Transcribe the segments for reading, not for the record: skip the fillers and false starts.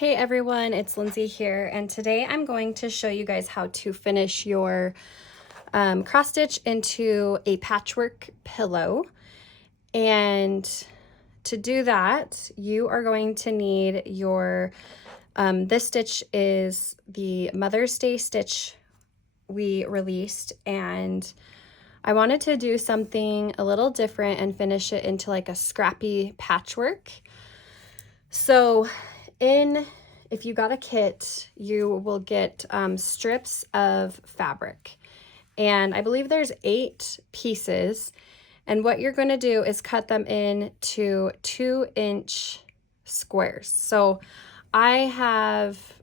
Hey everyone, it's Lindsay here, and today I'm going to show you guys how to finish your cross stitch into a patchwork pillow. And to do that, you are going to need your, this stitch is the Mother's Day stitch we released, and I wanted to do something a little different and finish it into like a scrappy patchwork. So if you got a kit, you will get strips of fabric, and I believe there's 8 pieces, and what you're going to do is cut them into 2-inch squares. So I have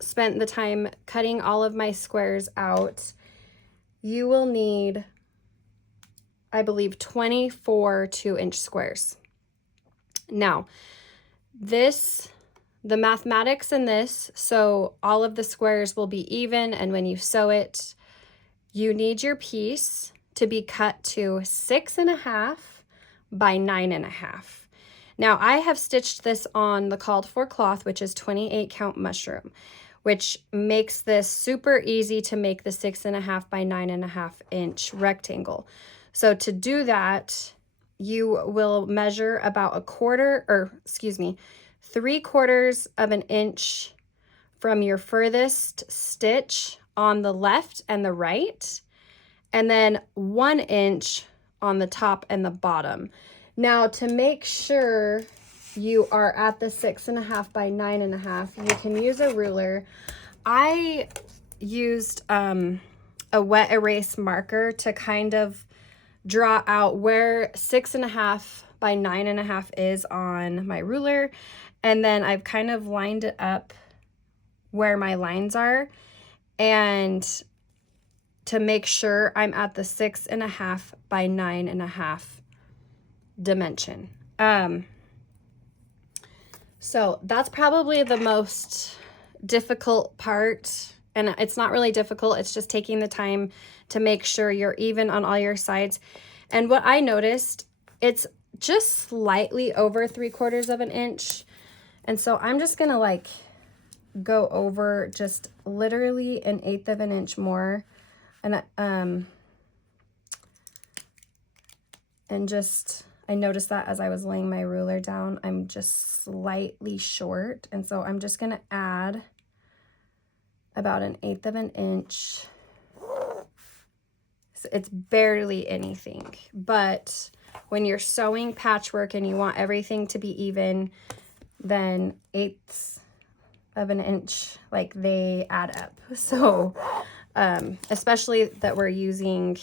spent the time cutting all of my squares out. You will need, I believe, 24 2-inch squares. Now, the mathematics in this, so all of the squares will be even, and when you sew it, you need your piece to be cut to 6.5 by 9.5. Now, I have stitched this on the called for cloth, which is 28 count mushroom, which makes this super easy to make the 6.5 by 9.5 inch rectangle. So to do that, you will measure about 3/4 of an inch from your furthest stitch on the left and the right, and then 1 inch on the top and the bottom. Now, to make sure you are at the 6.5 by 9.5, you can use a ruler. I used a wet erase marker to kind of draw out where 6.5 by 9.5 is on my ruler, and then I've kind of lined it up where my lines are, and to make sure I'm at the 6.5 by 9.5 dimension. So that's probably the most difficult part, and it's not really difficult, it's just taking the time to make sure you're even on all your sides. And what I noticed, it's just slightly over 3/4 of an inch, and so I'm just gonna like go over just literally 1/8 of an inch more, and just I noticed that as I was laying my ruler down, I'm just slightly short, and so I'm just gonna add about 1/8 of an inch. So it's barely anything, but when you're sewing patchwork and you want everything to be even, then 1/8 of an inch, like, they add up. So especially that we're using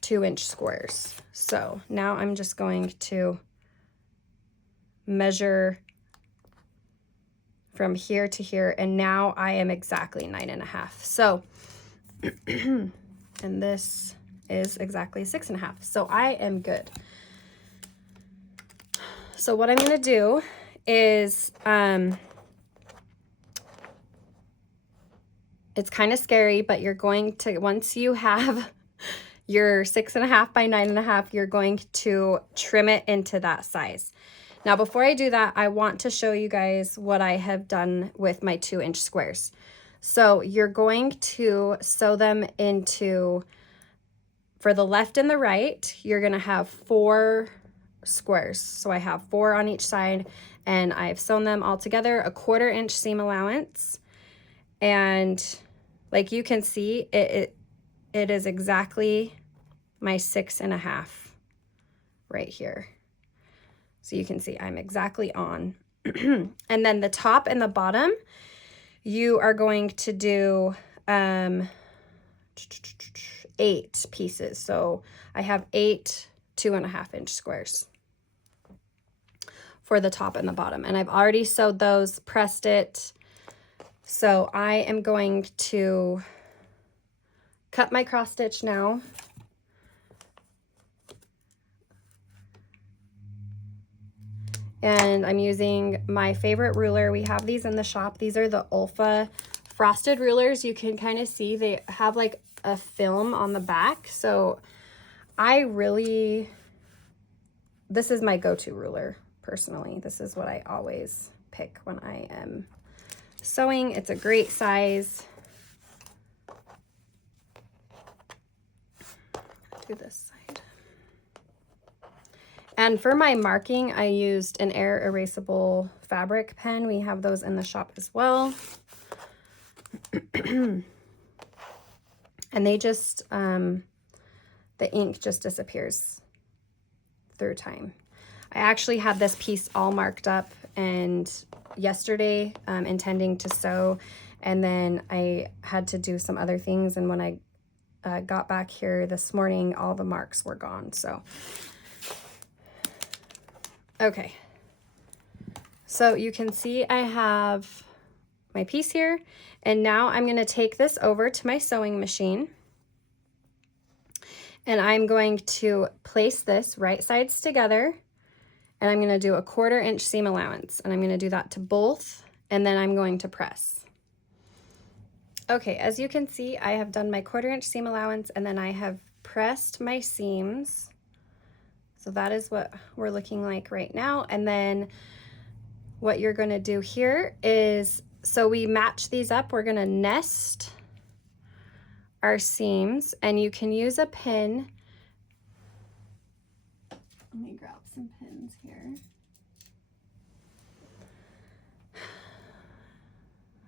2-inch squares. So now I'm just going to measure from here to here, and now I am exactly 9.5. So and this is exactly 6.5. So I am good. So what I'm going to do is, it's kind of scary, but you're going to, once you have your 6.5 by 9.5, you're going to trim it into that size. Now, before I do that, I want to show you guys what I have done with my 2-inch squares. So you're going to sew them into, for the left and the right, you're going to have 4 squares. So I have 4 on each side, and I've sewn them all together, 1/4 inch seam allowance. And like you can see, it is exactly my 6.5 right here. So you can see I'm exactly on. And then the top and the bottom, you are going to do 8 pieces. So I have 8 2.5 inch squares for the top and the bottom. And I've already sewed those, pressed it. So I am going to cut my cross stitch now. And I'm using my favorite ruler. We have these in the shop. These are the Olfa frosted rulers. You can kind of see they have like a film on the back. So this is my go-to ruler, personally. This is what I always pick when I am sewing. It's a great size. Do this side. And for my marking, I used an air erasable fabric pen. We have those in the shop as well. And they just, the ink just disappears through time. I actually had this piece all marked up and yesterday intending to sew, and then I had to do some other things, and when I got back here this morning, all the marks were gone. So okay, so you can see I have my piece here, and now I'm going to take this over to my sewing machine, and I'm going to place this right sides together, and I'm going to do a 1/4 inch seam allowance, and I'm going to do that to both, and then I'm going to press. Okay, as you can see, I have done my 1/4 inch seam allowance, and then I have pressed my seams. So that is what we're looking like right now. And then what you're going to do here is, so we match these up, we're going to nest our seams, and you can use a pin. Let me grab some pins here.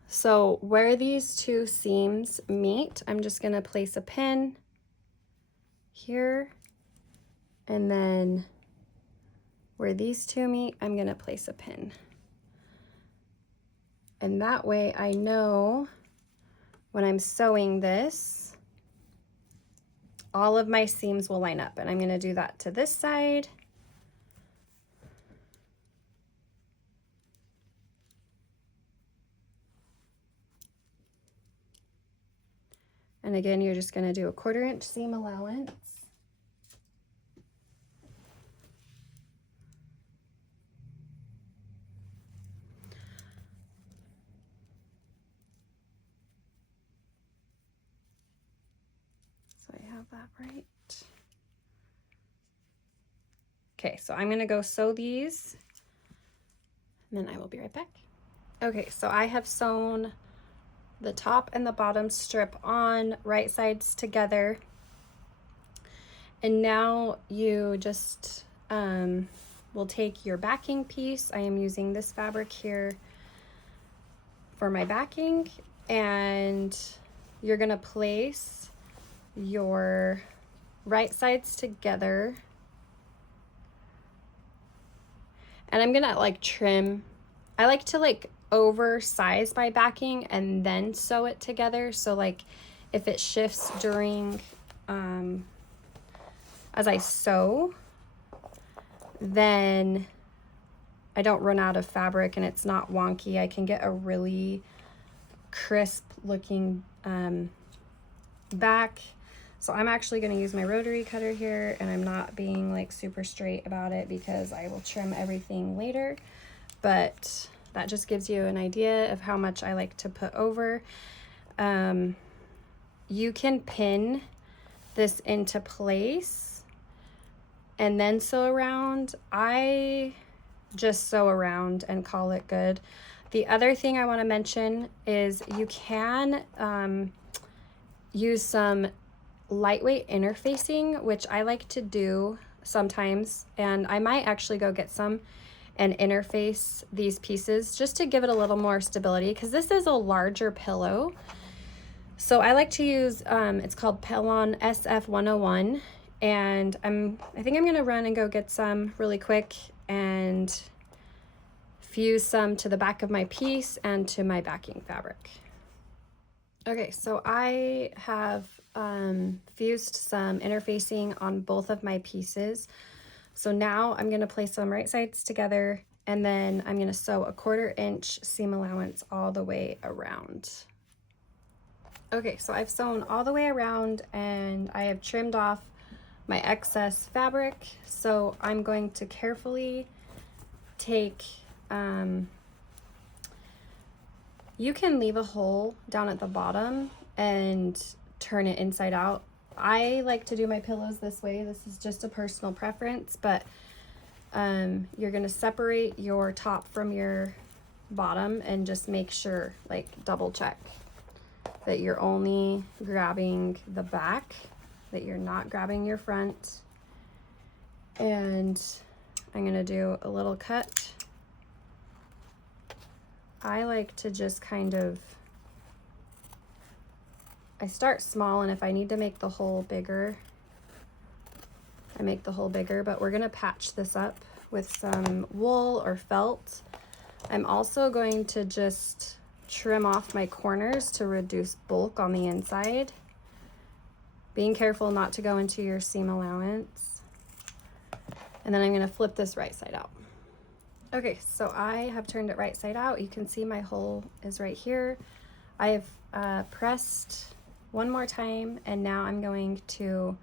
So where these two seams meet, I'm just going to place a pin here, and then where these two meet, I'm going to place a pin. And that way I know when I'm sewing this, all of my seams will line up. And I'm going to do that to this side. And again, you're just going to do a 1/4 inch seam allowance. So I have that right. Okay, so I'm going to go sew these, and then I will be right back. Okay, so I have sewn the top and the bottom strip on right sides together, and now you just will take your backing piece. I am using this fabric here for my backing, and you're gonna place your right sides together, and I'm gonna like trim. I like to like oversize my backing and then sew it together, so like if it shifts during as I sew, then I don't run out of fabric and it's not wonky. I can get a really crisp looking back. So I'm actually going to use my rotary cutter here, and I'm not being like super straight about it because I will trim everything later, but that just gives you an idea of how much I like to put over. You can pin this into place and then sew around. I just sew around and call it good. The other thing I want to mention is you can use some lightweight interfacing, which I like to do sometimes, and I might actually go get some and interface these pieces just to give it a little more stability, because this is a larger pillow. So I like to use, it's called Pellon SF101, and I think I'm gonna run and go get some really quick and fuse some to the back of my piece and to my backing fabric. Okay, so I have fused some interfacing on both of my pieces. So now I'm gonna place them right sides together, and then I'm gonna sew a 1/4 inch seam allowance all the way around. Okay, so I've sewn all the way around and I have trimmed off my excess fabric. So I'm going to carefully take, you can leave a hole down at the bottom and turn it inside out. I like to do my pillows this way. This is just a personal preference, but you're gonna separate your top from your bottom and just make sure, like double check that you're only grabbing the back, that you're not grabbing your front. And I'm gonna do a little cut. I like to just kind of, I start small, and if I need to make the hole bigger, I make the hole bigger, but we're gonna patch this up with some wool or felt. I'm also going to just trim off my corners to reduce bulk on the inside, being careful not to go into your seam allowance. And then I'm gonna flip this right side out. Okay, so I have turned it right side out. You can see my hole is right here. I have pressed one more time, and now I'm going to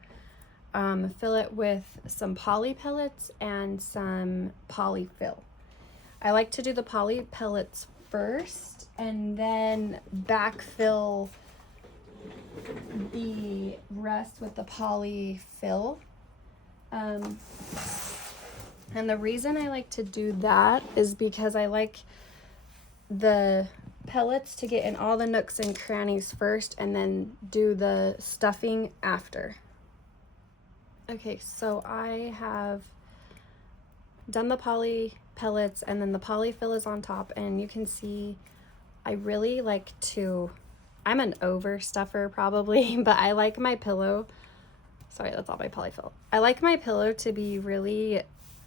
fill it with some poly pellets and some polyfill. I like to do the poly pellets first and then backfill the rest with the polyfill. And the reason I like to do that is because I like the pellets to get in all the nooks and crannies first and then do the stuffing after. Okay, so I have done the poly pellets and then the polyfill is on top, and you can see I really like to, I'm an overstuffer probably, but I like my pillow, sorry, that's all my polyfill. I like my pillow to be really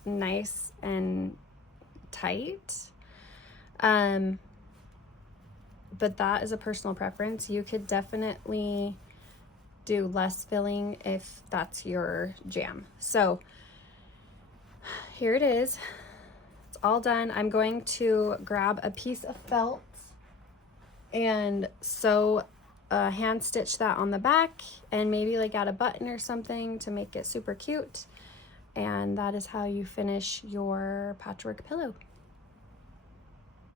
nice and tight. But that is a personal preference. You could definitely do less filling if that's your jam. So here it is. It's all done. I'm going to grab a piece of felt and sew hand stitch that on the back, and maybe like add a button or something to make it super cute. And that is how you finish your patchwork pillow.